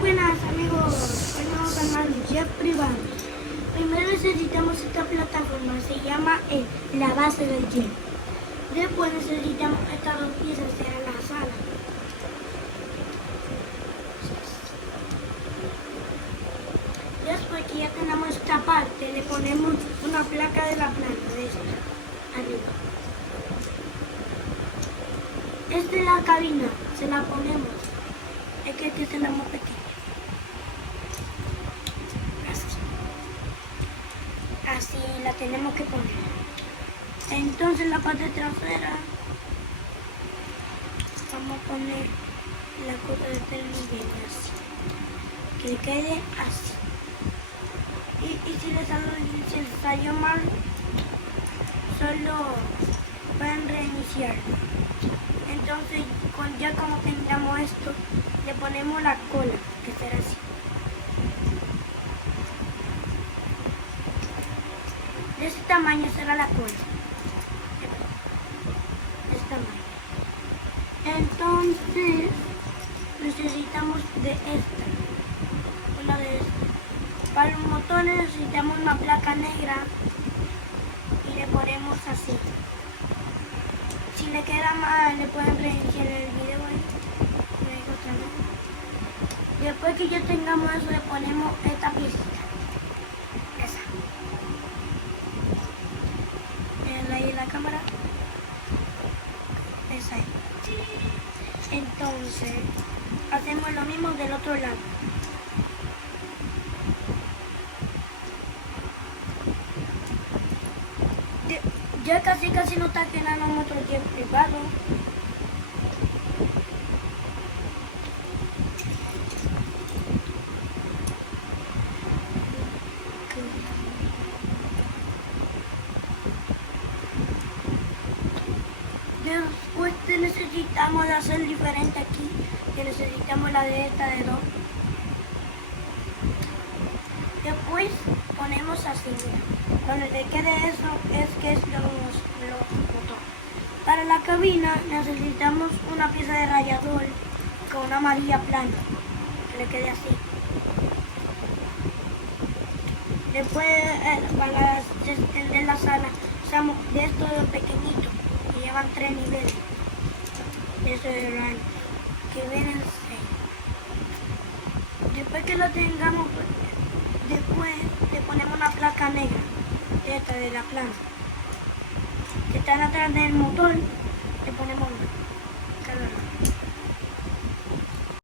buenas amigos, hoy vamos a armar un jet privado. Primero necesitamos esta plataforma, se llama la base del jet. Después necesitamos estas dos piezas, que eran las alas. Después que ya tenemos esta parte, le ponemos una placa de la planta de esta, arriba. Esta es la cabina, se la ponemos. Es que esta es la más pequeña. Así la tenemos que poner. Entonces la parte trasera vamos a poner la cosa de nivel así, que quede así. Y si les salió mal, solo pueden reiniciar. Entonces ya como tengamos esto, le ponemos la cola, que será así. De ese tamaño será la cola. De ese tamaño. Entonces necesitamos de esta. Una de estas. Para los motores necesitamos una placa negra y le ponemos así. Si le queda mal, le pueden reiniciar el video ahí. Después que ya tengamos eso, le ponemos esta piecita. Esa. Miren ahí la cámara. Esa es. Entonces, hacemos lo mismo del otro lado. Ya casi no está quedando nuestro jet privado. Después necesitamos hacer diferente aquí, que necesitamos la de esta de 2. Después ponemos así, mira. Donde le quede eso es que es los botones. Para la cabina necesitamos una pieza de rallador con una amarilla plana, que le quede así. Después para extender la sala usamos de estos pequeñitos que llevan 3 niveles. Eso es el que vienen 6. Después que lo tengamos, después le ponemos una placa negra, esta de la planta, que están atrás del motor, le ponemos una.